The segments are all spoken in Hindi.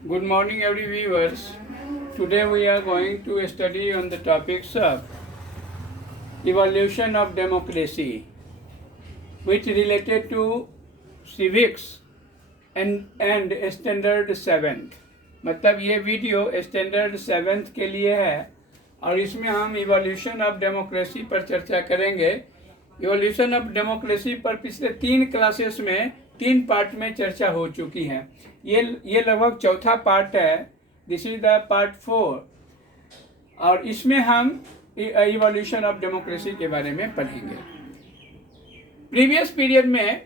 Good morning, every viewers. Today we are going to study on the topics of evolution of democracy, which related to civics and standard 7th. मतलब ये वीडियो स्टैंडर्ड 7th के लिए है और इसमें हम इवोल्यूशन ऑफ डेमोक्रेसी पर चर्चा करेंगे। इवोल्यूशन ऑफ डेमोक्रेसी पर पिछले 3 क्लासेस में 3 पार्ट में चर्चा हो चुकी है। ये लगभग चौथा पार्ट है। दिस इज द पार्ट 4 और इसमें हम इवोल्यूशन ऑफ डेमोक्रेसी के बारे में पढ़ेंगे। प्रीवियस पीरियड में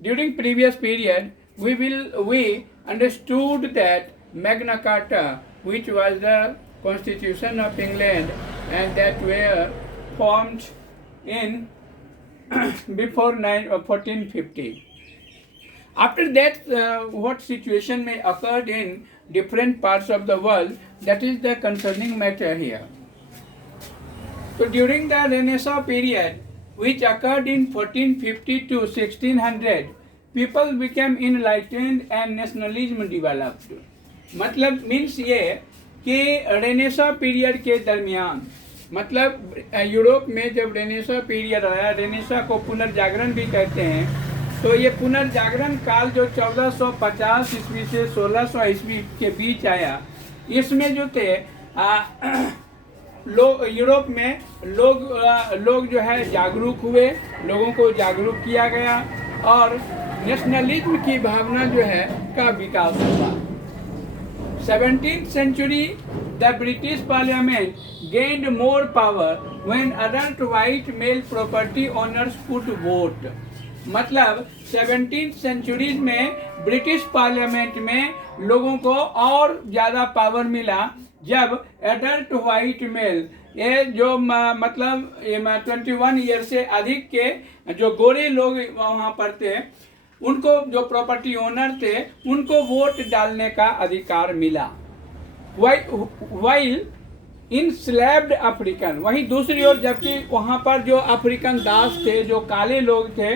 during previous period we understood that Magna Carta, which was the Constitution of England and that were formed in before 1450. After that, what situation may occurred in different parts of the world, that is the concerning matter here. So during the Renaissance period, which occurred in 1450 to 1600, people became enlightened and nationalism developed. मतलब मीन्स ये कि रेनेसा पीरियड के दरमियान, मतलब यूरोप में जब रेनेसा पीरियड आया, रेनेसा को पुनर्जागरण भी कहते हैं, तो ये पुनर्जागरण काल जो 1450 ईस्वी से 1600 ईस्वी के बीच आया, इसमें जो थे यूरोप में लोग जो है जागरूक हुए, लोगों को जागरूक किया गया और नेशनलिज्म की भावना जो है का विकास हुआ। 17th century, the British Parliament gained more power when adult white male property owners could vote. मतलब 17th century में ब्रिटिश पार्लियामेंट में लोगों को और ज़्यादा पावर मिला जब एडल्ट वाइट मेल, ये जो मतलब 21 ईयर से अधिक के जो गोरे लोग वहाँ पर थे, उनको जो प्रॉपर्टी ओनर थे उनको वोट डालने का अधिकार मिला। वाइल इनस्लेव्ड अफ्रीकन, वहीं दूसरी ओर जबकि वहाँ पर जो अफ्रीकन दास थे, जो काले लोग थे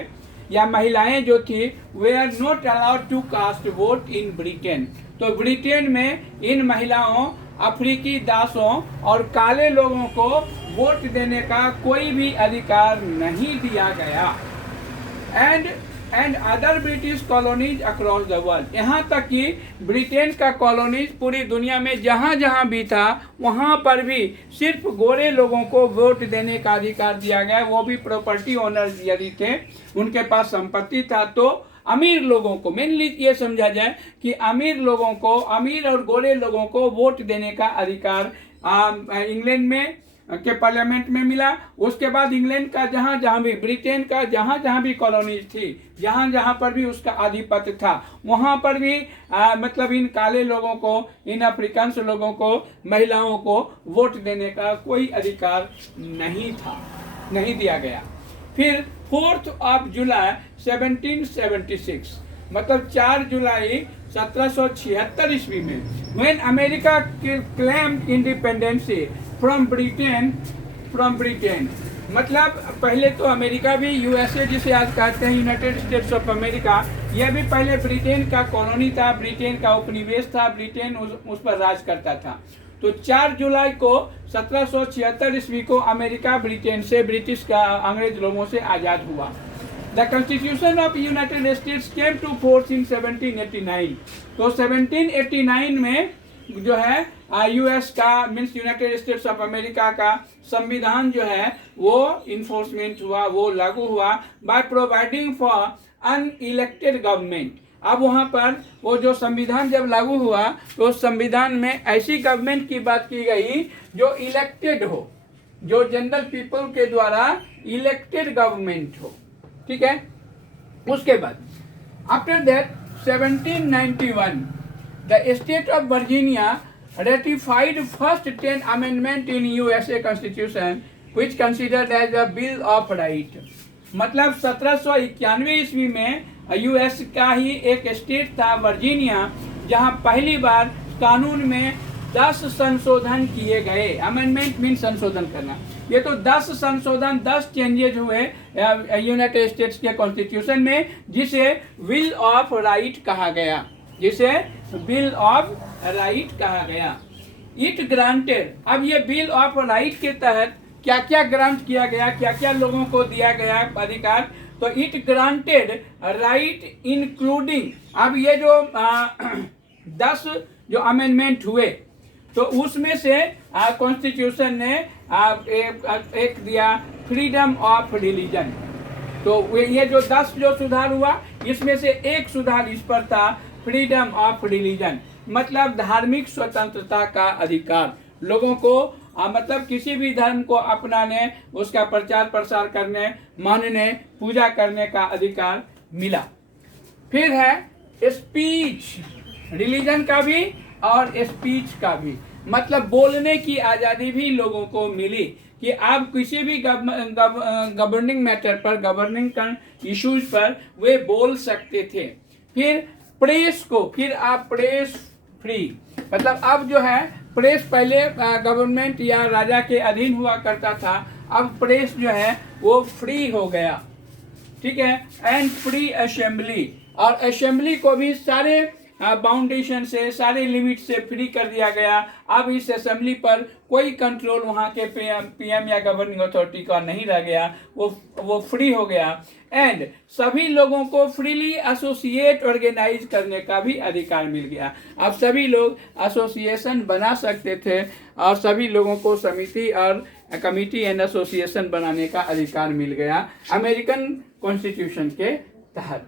या महिलाएं जो थी, वे are not allowed to cast vote in Britain. तो ब्रिटेन में इन महिलाओं, अफ्रीकी दासों और काले लोगों को वोट देने का कोई भी अधिकार नहीं दिया गया। And other British colonies across the world, यहाँ तक कि ब्रिटेन का कॉलोनीज पूरी दुनिया में जहाँ जहाँ भी था वहाँ पर भी सिर्फ गोरे लोगों को वोट देने का अधिकार दिया गया। वो भी प्रॉपर्टी ओनर्स यदि थे, उनके पास संपत्ति था, तो अमीर लोगों को, मेनली ये समझा जाए कि अमीर लोगों को, अमीर और गोरे लोगों को वोट देने का अधिकार इंग्लैंड में के पार्लियामेंट में मिला। उसके बाद इंग्लैंड का जहाँ जहाँ भी, ब्रिटेन का जहाँ जहाँ भी कॉलोनीज थी, जहाँ जहाँ पर भी उसका आधिपत्य था, वहाँ पर भी मतलब इन काले लोगों को, इन अफ्रीकन लोगों को, महिलाओं को वोट देने का कोई अधिकार नहीं था, नहीं दिया गया। फिर 4th of July 1776, मतलब 4 जुलाई 1776 ईस्वी में, when America claimed independence from Britain, मतलब पहले तो अमेरिका भी, यूएसए जिसे आज कहते हैं यूनाइटेड स्टेट्स ऑफ अमेरिका, यह भी पहले ब्रिटेन का कॉलोनी था, ब्रिटेन का उपनिवेश था, ब्रिटेन उस पर राज करता था। तो 4 जुलाई को 1776 ईस्वी को अमेरिका ब्रिटेन से, ब्रिटिश का, अंग्रेज लोगों से आज़ाद हुआ। The constitution of United States came to force in 1789। तो 1789 में जो है यूएस का, means United States of America का संविधान जो है वो इन्फोर्समेंट हुआ, वो लागू हुआ by providing for unelected government. अब वहाँ पर वो जो संविधान जब लागू हुआ तो संविधान में ऐसी गवर्नमेंट की बात की गई जो इलेक्टेड हो, जो जनरल पीपल के द्वारा इलेक्टेड गवर्नमेंट हो, ठीक है। उसके बाद after that 1791 the state of Virginia ratified first 10 amendment in USA Constitution which considered as a Bill of Right। मतलब 1791 ईस्वी में यूएस का ही एक स्टेट था वर्जीनिया, जहां पहली बार कानून में 10 संशोधन किए गए। अमेंडमेंट मीन संशोधन करना। ये तो 10 संशोधन, 10 चेंजेज हुए यूनाइटेड स्टेट्स के कॉन्स्टिट्यूशन में, जिसे बिल ऑफ राइट कहा गया, जिसे बिल ऑफ राइट कहा गया। इट ग्रांटेड, अब ये बिल ऑफ राइट के तहत क्या क्या ग्रांट किया गया, क्या क्या लोगों को दिया गया अधिकार, तो इट ग्रांटेड राइट इंक्लूडिंग, अब ये जो 10 जो अमेंडमेंट हुए तो उसमें से कॉन्स्टिट्यूशन ने एक दिया फ्रीडम ऑफ रिलीजन। तो ये जो 10 जो सुधार हुआ इसमें से एक सुधार इस पर था, फ्रीडम ऑफ रिलीजन, मतलब धार्मिक स्वतंत्रता का अधिकार। लोगों को मतलब किसी भी धर्म को अपनाने, उसका प्रचार प्रसार करने, मानने, पूजा करने का अधिकार मिला। फिर है स्पीच, रिलीजन का भी और स्पीच का भी, मतलब बोलने की आज़ादी भी लोगों को मिली कि आप किसी भी गवर्निंग मैटर पर, गवर्निंग इश्यूज पर वे बोल सकते थे। फिर प्रेस को, फिर आप प्रेस फ्री, मतलब अब जो है प्रेस पहले गवर्नमेंट या राजा के अधीन हुआ करता था, अब प्रेस जो है वो फ्री हो गया, ठीक है। एंड फ्री असेंबली, और असेंबली को भी सारे बाउंडेशन से, सारे लिमिट से फ्री कर दिया गया। अब इस असेंबली पर कोई कंट्रोल वहाँ के पीएम या गवर्निंग अथॉरिटी का नहीं रह गया, वो फ्री हो गया। एंड सभी लोगों को फ्रीली एसोसिएट ऑर्गेनाइज करने का भी अधिकार मिल गया। अब सभी लोग एसोसिएशन बना सकते थे और सभी लोगों को समिति और कमिटी एंड एसोसिएशन बनाने का अधिकार मिल गया अमेरिकन कॉन्स्टिट्यूशन के तहत।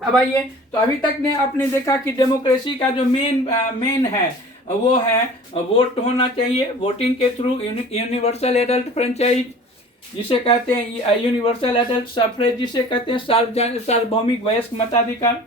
अब आइए, तो अभी तक ने आपने देखा कि डेमोक्रेसी का जो मेन है वो है वोट होना चाहिए, वोटिंग के थ्रू, यूनिवर्सल एडल्ट फ्रेंचाइज जिसे कहते हैं, यूनिवर्सल एडल्ट सफरेज जिसे कहते हैं, सार्वभौमिक वयस्क मताधिकार,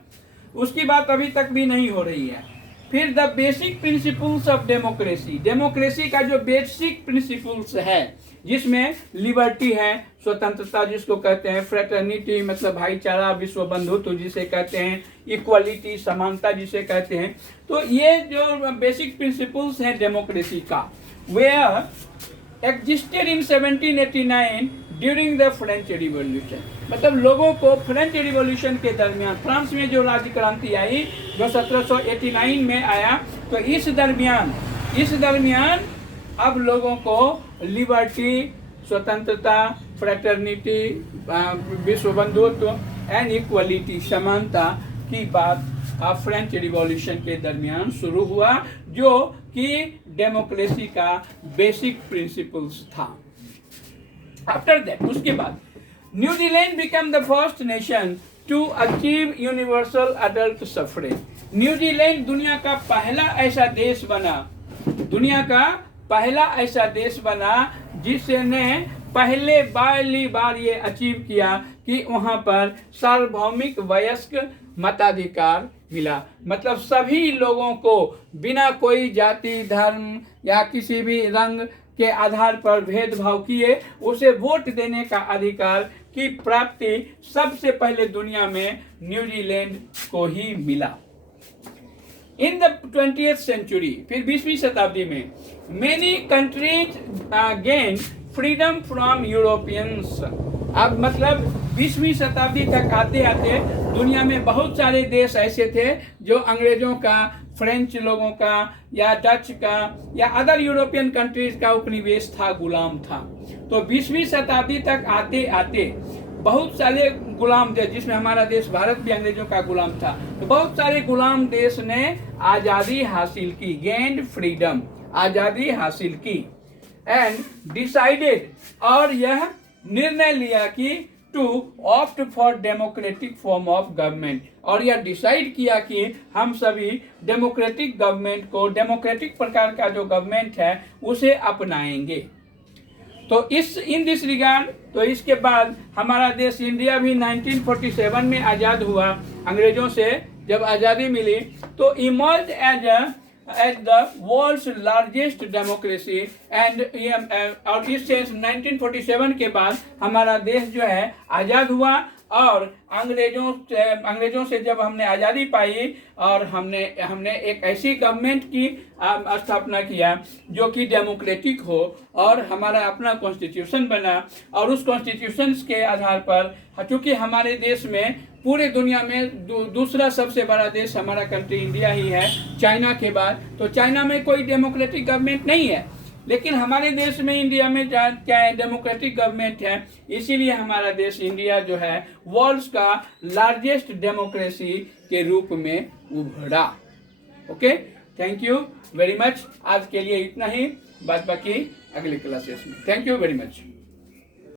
उसकी बात अभी तक भी नहीं हो रही है। फिर the basic principles of democracy, democracy का जो बेसिक प्रिंसिपल्स है जिसमें लिबर्टी है, स्वतंत्रता जिसको कहते हैं, फ्रेटर्निटी मतलब भाईचारा, विश्व बंधुत्व जिसे कहते हैं, इक्वालिटी समानता जिसे कहते हैं। तो ये जो बेसिक प्रिंसिपल्स हैं डेमोक्रेसी का, were existed in 1789 during the French revolution, मतलब लोगों को फ्रेंच रिवॉल्यूशन के दरमियान, फ्रांस में जो राज्य क्रांति आई जो 1789 में आया, तो इस दरमियान अब लोगों को लिबर्टी, स्वतंत्रता, फ्रेटर्निटी, विश्व बंधुत्व एंड इक्वलिटी, समानता की बात फ्रेंच रिवॉल्यूशन के दरमियान शुरू हुआ, जो कि डेमोक्रेसी का बेसिक प्रिंसिपल्स था। आफ्टर दैट, उसके बाद New Zealand become the first nation to achieve universal adult suffrage. New Zealand दुनिया का पहला ऐसा देश बना जिसने पहले बार ये अचीव किया कि वहां पर सार्वभौमिक वयस्क मताधिकार मिला, मतलब सभी लोगों को बिना कोई जाति, धर्म या किसी भी रंग के आधार पर भेदभाव किए उसे वोट देने का अधिकार की प्राप्ति सबसे पहले दुनिया में न्यूजीलैंड को ही मिला। इन द 20th सेंचुरी, फिर 20वीं शताब्दी में, many countries gain freedom from Europeans. अब मतलब 20वीं शताब्दी तक आते आते दुनिया में बहुत सारे देश ऐसे थे जो अंग्रेजों का, फ्रेंच लोगों का या डच का या अदर यूरोपियन कंट्रीज का उपनिवेश था, गुलाम था। तो 20वीं शताब्दी तक आते आते बहुत सारे गुलाम देश, जिसमें हमारा देश भारत भी अंग्रेजों का गुलाम था, तो बहुत सारे गुलाम देश ने आज़ादी हासिल की, गेंड फ्रीडम, आज़ादी हासिल की। एंड डिसाइडेड, और यह निर्णय लिया कि to opt for democratic form of government, और यह डिसाइड किया कि हम सभी डेमोक्रेटिक गवर्नमेंट को, डेमोक्रेटिक प्रकार का जो गवर्नमेंट है उसे अपनाएंगे। तो इन दिस रिगार्ड, तो इसके बाद हमारा देश इंडिया भी 1947 में आज़ाद हुआ अंग्रेजों से। जब आज़ादी मिली तो emerge as the world's largest democracy and, और इस 1947 के बाद हमारा देश जो है आज़ाद हुआ और अंग्रेजों से जब हमने आज़ादी पाई और हमने एक ऐसी गवर्नमेंट की स्थापना किया जो कि डेमोक्रेटिक हो, और हमारा अपना कॉन्स्टिट्यूशन बना, और उस कॉन्स्टिट्यूशन के आधार पर चूँकि हमारे देश में पूरे दुनिया में दूसरा सबसे बड़ा देश हमारा कंट्री इंडिया ही है चाइना के बाद, तो चाइना में कोई डेमोक्रेटिक गवर्नमेंट नहीं है, लेकिन हमारे देश में इंडिया में क्या है, डेमोक्रेटिक गवर्नमेंट है। इसीलिए हमारा देश इंडिया जो है वर्ल्ड का लार्जेस्ट डेमोक्रेसी के रूप में उभरा। Okay, thank you very much. आज के लिए इतना ही, बात बाकी अगले क्लासेस में। Thank you very much.